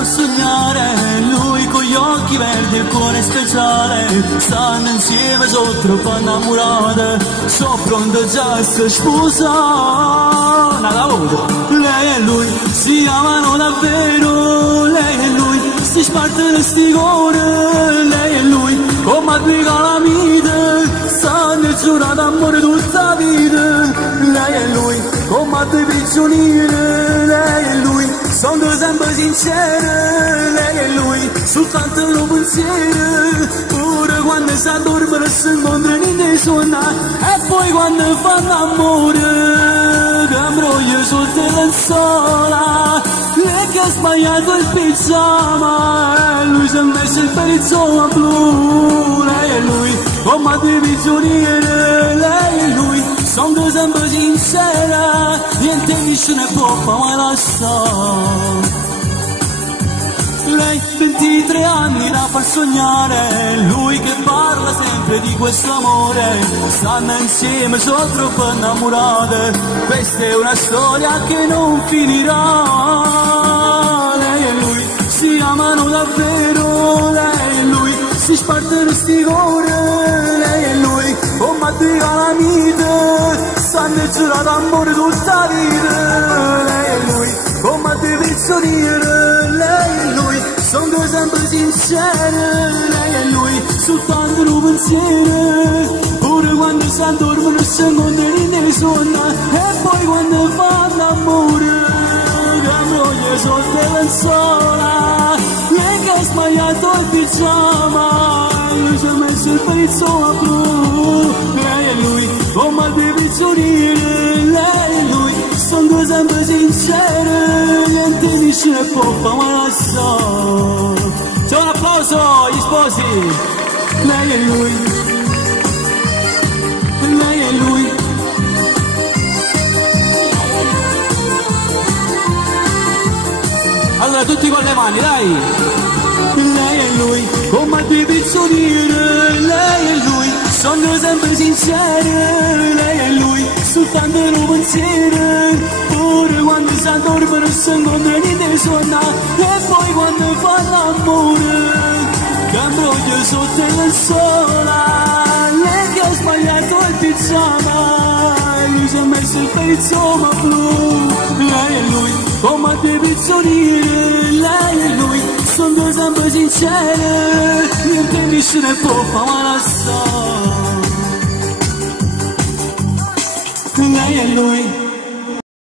a sognare, lui con gli occhi verdi e il cuore speciale, stanno insieme sono troppo innamorate, sono pronte già a si sposare. Nada voto. Lei e lui si amano davvero, lei e lui si spartono sti cuore, lei e lui come due calamite, stanno giurati d'amore tutta la vita, lei e lui come due prigionieri, lei e lui sono sempre sincere, lei e lui soltanto un pensiero, pure quando si addormono si incontrano in suona, e poi quando fanno amore che ambroglia sotto la lenzuola, lei che ha sbagliato il pigiama e lui si è messo il perizoma blu, lei e lui come due prigionieri, lei e lui sono sempre sincera, niente nessuno può mai lasciare. Lei 23 anni da far sognare, lui che parla sempre di questo amore, stanno insieme, sono troppo innamorate, questa è una storia che non finirà. Lei e lui si amano davvero, lei e lui si spartono sti cuore, lei e lui come due calamite, stanno giurati d'amore tutta la vita, lei e lui come due prigionieri, lei e lui sono sempre sincere, lei e lui soltanto un pensiero, pure quando si addormono si incontrano in suona, e poi quando fanno amore che ambroglia sotto la lenzuola, lei che ha sbagliato il pigiama e lui si è messo il perizoma blu, lei e lui come due prigionieri, lei e lui sono sempre sincere, niente nessuno può mai lasciare. C'è un applauso agli sposi, lei e lui, lei e lui. Allora tutti con le mani, dai! Lei e lui, come due prigionieri, lei e lui sono sempre sinceri, lei e lui soltanto un pensiero, pure quando si addormono si incontrano in suona, e poi quando fanno amore che ambroglia sotto la lenzuola, lei che ha sbagliato il pigiama e lui si è messo il perizoma blu, lei e lui come due prigionieri, lei e lui sono sempre sincere, niente nessuno può mai lasciare. Lei e lui